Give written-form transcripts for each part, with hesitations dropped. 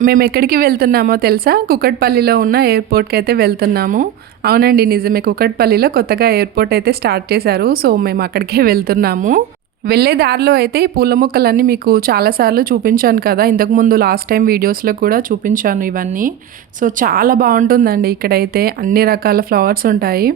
మేము ఎక్కడికి వెళ్తున్నామో తెలుసా? కుకట్పల్లిలో ఉన్న ఎయిర్‌పోర్ట్‌కి అయితే వెళ్తున్నాము. అవునండి, నిజమే. కుకట్పల్లిలో కొత్తగా ఎయిర్‌పోర్ట్ అయితే స్టార్ట్ చేశారు. సో, మేము అక్కడికే వెళ్తున్నాము. వెళ్ళే దారిలో అయితే ఈ పూల మొక్కలన్నీ మీకు చాలా సార్లు చూపించాను కదా! ఇంతకుముందు లాస్ట్ టైమ్ వీడియోస్‌లో కూడా చూపించాను ఇవన్నీ. సో, చాలా బావుంటుందండి ఇక్కడైతే. అన్ని రకాల ఫ్లవర్స్ ఉంటాయి.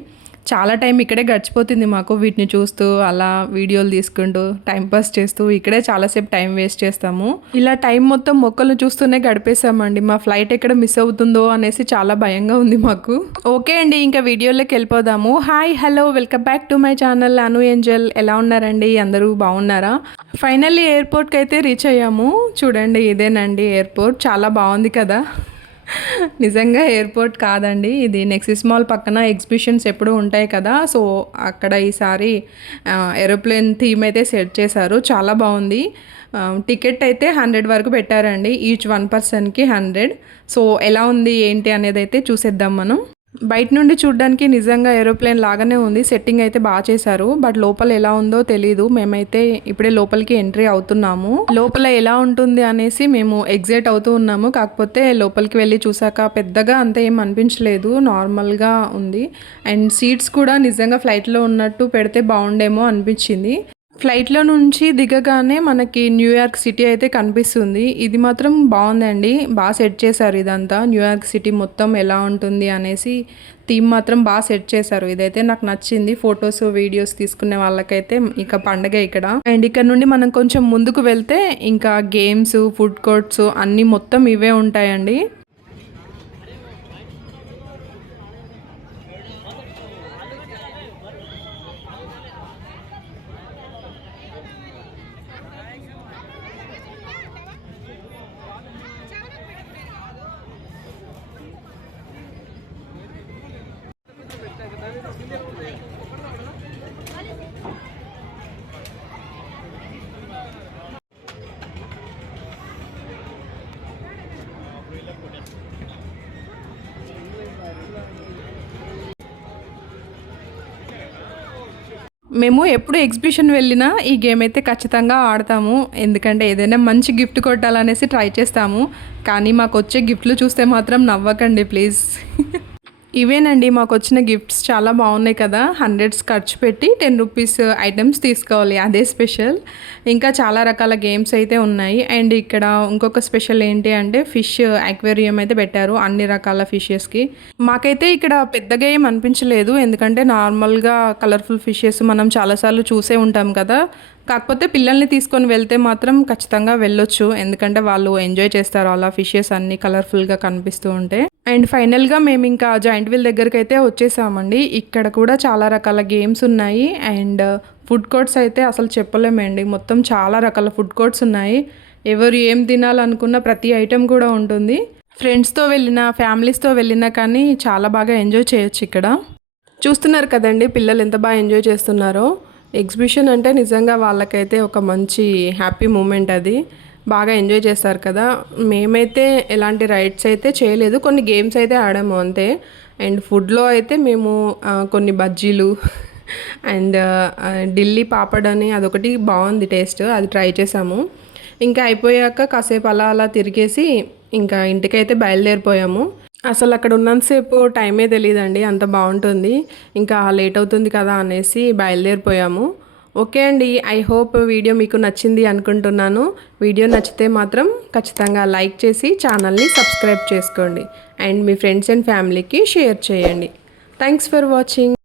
చాలా టైం ఇక్కడే గడిచిపోతుంది మాకు. వీటిని చూస్తూ, అలా వీడియోలు తీసుకుంటూ, టైం పాస్ చేస్తూ ఇక్కడే చాలాసేపు టైం వేస్ట్ చేస్తాము. ఇలా టైం మొత్తం మొక్కలను చూస్తూనే గడిపేసామండి. మా ఫ్లైట్ ఎక్కడ మిస్ అవుతుందో అనేసి చాలా భయంగా ఉంది మాకు. ఓకే అండి, ఇంకా వీడియోలోకి వెళ్ళిపోదాము. Hi, hello, welcome back to my channel Anu Angel. ఎలా ఉన్నారండి? అందరూ బాగున్నారా? ఫైనల్లీ ఎయిర్‌పోర్ట్‌కి అయితే రీచ్ అయ్యాము. చూడండి, ఇదేనండి ఎయిర్‌పోర్ట్. చాలా బాగుంది కదా! నిజంగా ఎయిర్‌పోర్ట్ కాదండి. ఇది నెక్సిస్ మాల్ పక్కన ఎగ్జిబిషన్స్ ఎప్పుడూ ఉంటాయి కదా! సో, అక్కడ ఈసారి ఏరోప్లేన్ థీమ్ అయితే సెట్ చేశారు. చాలా బావుంది. టికెట్ అయితే 100 వరకు పెట్టారండి. ఈచ్ వన్ పర్సన్‌కి 100. సో, ఎలా ఉంది ఏంటి అనేదైతే చూసేద్దాం మనం. బయట నుండి చూడ్డానికి నిజంగా ఏరోప్లేన్ లాగానే ఉంది. సెట్టింగ్ అయితే బాగా చేశారు. బట్ లోపల ఎలా ఉందో తెలీదు. మేమైతే ఇప్పుడే లోపలికి ఎంట్రీ అవుతున్నాము. లోపల ఎలా ఉంటుంది అనేసి మేము ఎగ్జైట్ అవుతూ ఉన్నాము. కాకపోతే లోపలికి వెళ్ళి చూసాక పెద్దగా అంత ఏం అనిపించలేదు. నార్మల్గా ఉంది. అండ్ సీట్స్ కూడా నిజంగా ఫ్లైట్లో ఉన్నట్టు పెడితే బాగుండేమో అనిపించింది. ఫ్లైట్లో నుంచి దిగగానే మనకి న్యూయార్క్ సిటీ అయితే కనిపిస్తుంది. ఇది మాత్రం బాగుందండి. బాగా సెట్ చేశారు ఇదంతా. న్యూయార్క్ సిటీ మొత్తం ఎలా ఉంటుంది అనేసి థీమ్ మాత్రం బాగా సెట్ చేశారు. ఇదైతే నాకు నచ్చింది. ఫొటోస్, వీడియోస్ తీసుకునే వాళ్ళకైతే ఇక పండగ ఇక్కడ. అండ్ ఇక్కడ నుండి మనం కొంచెం ముందుకు వెళ్తే ఇంకా గేమ్స్, ఫుడ్ కోర్ట్స్ అన్నీ మొత్తం ఇవే ఉంటాయండి. మేము ఎప్పుడు ఎగ్జిబిషన్ వెళ్ళినా ఈ గేమ్ అయితే ఖచ్చితంగా ఆడతాము. ఎందుకంటే ఏదైనా మంచి గిఫ్ట్ కొట్టాలనేసి ట్రై చేస్తాము. కానీ మాకొచ్చే గిఫ్ట్లు చూస్తే మాత్రం నవ్వకండి ప్లీజ్. ఇవేనండి మాకొచ్చిన గిఫ్ట్స్. చాలా బాగున్నాయి కదా! హండ్రెడ్స్ ఖర్చు పెట్టి 10 రూపీస్ ఐటమ్స్ తీసుకోవాలి. అదే స్పెషల్. ఇంకా చాలా రకాల గేమ్స్ అయితే ఉన్నాయి. అండ్ ఇక్కడ ఇంకొక స్పెషల్ ఏంటి అంటే ఫిష్ అక్వేరియం అయితే పెట్టారు అన్ని రకాల ఫిషెస్కి. మాకైతే ఇక్కడ పెద్దగా ఏం అనిపించలేదు. ఎందుకంటే నార్మల్గా కలర్ఫుల్ ఫిషెస్ మనం చాలాసార్లు చూసే ఉంటాం కదా! కాకపోతే పిల్లల్ని తీసుకొని వెళ్తే మాత్రం ఖచ్చితంగా వెళ్ళొచ్చు. ఎందుకంటే వాళ్ళు ఎంజాయ్ చేస్తారు అలా ఫిషెస్ అన్నీ కలర్ఫుల్గా కనిపిస్తూ ఉంటే. అండ్ ఫైనల్గా మేము ఇంకా జాయింట్ వీల్ దగ్గరికి అయితే వచ్చేసామండి. ఇక్కడ కూడా చాలా రకాల గేమ్స్ ఉన్నాయి. అండ్ ఫుడ్ కోర్ట్స్ అయితే అసలు చెప్పలేమండి. మొత్తం చాలా రకాల ఫుడ్ కోర్ట్స్ ఉన్నాయి. ఎవరు ఏం తినాలనుకున్న ప్రతి ఐటెం కూడా ఉంటుంది. ఫ్రెండ్స్తో వెళ్ళినా, ఫ్యామిలీస్తో వెళ్ళినా కానీ చాలా బాగా ఎంజాయ్ చేయొచ్చు ఇక్కడ. చూస్తున్నారు కదండి పిల్లలు ఎంత బాగా ఎంజాయ్ చేస్తున్నారో. ఎగ్జిబిషన్ అంటే నిజంగా వాళ్ళకైతే ఒక మంచి హ్యాపీ మూమెంట్ అది. బాగా ఎంజాయ్ చేస్తారు కదా! మేమైతే ఎలాంటి రైడ్స్ అయితే చేయలేదు. కొన్ని గేమ్స్ అయితే ఆడాము అంతే. అండ్ ఫుడ్లో అయితే మేము కొన్ని బజ్జీలు అండ్ ఢిల్లీ పాపడ్ అని అదొకటి బాగుంది టేస్ట్. అది ట్రై చేసాము. ఇంకా అయిపోయాక కాసేపు అలా అలా తిరిగేసి ఇంకా ఇంటికైతే బయలుదేరిపోయాము. అసలు అక్కడ ఉన్నంతసేపు టైమే తెలియదండి. అంత బాగుంటుంది. ఇంకా లేట్ అవుతుంది కదా అనేసి బయలుదేరిపోయాము. ఓకే అండి, ఐ హోప్ వీడియో మీకు నచ్చింది అనుకుంటున్నాను. వీడియో నచ్చితే మాత్రం ఖచ్చితంగా లైక్ చేసి ఛానల్ని సబ్స్క్రైబ్ చేసుకోండి. అండ్ మీ ఫ్రెండ్స్ అండ్ ఫ్యామిలీకి షేర్ చేయండి. Thanks for watching.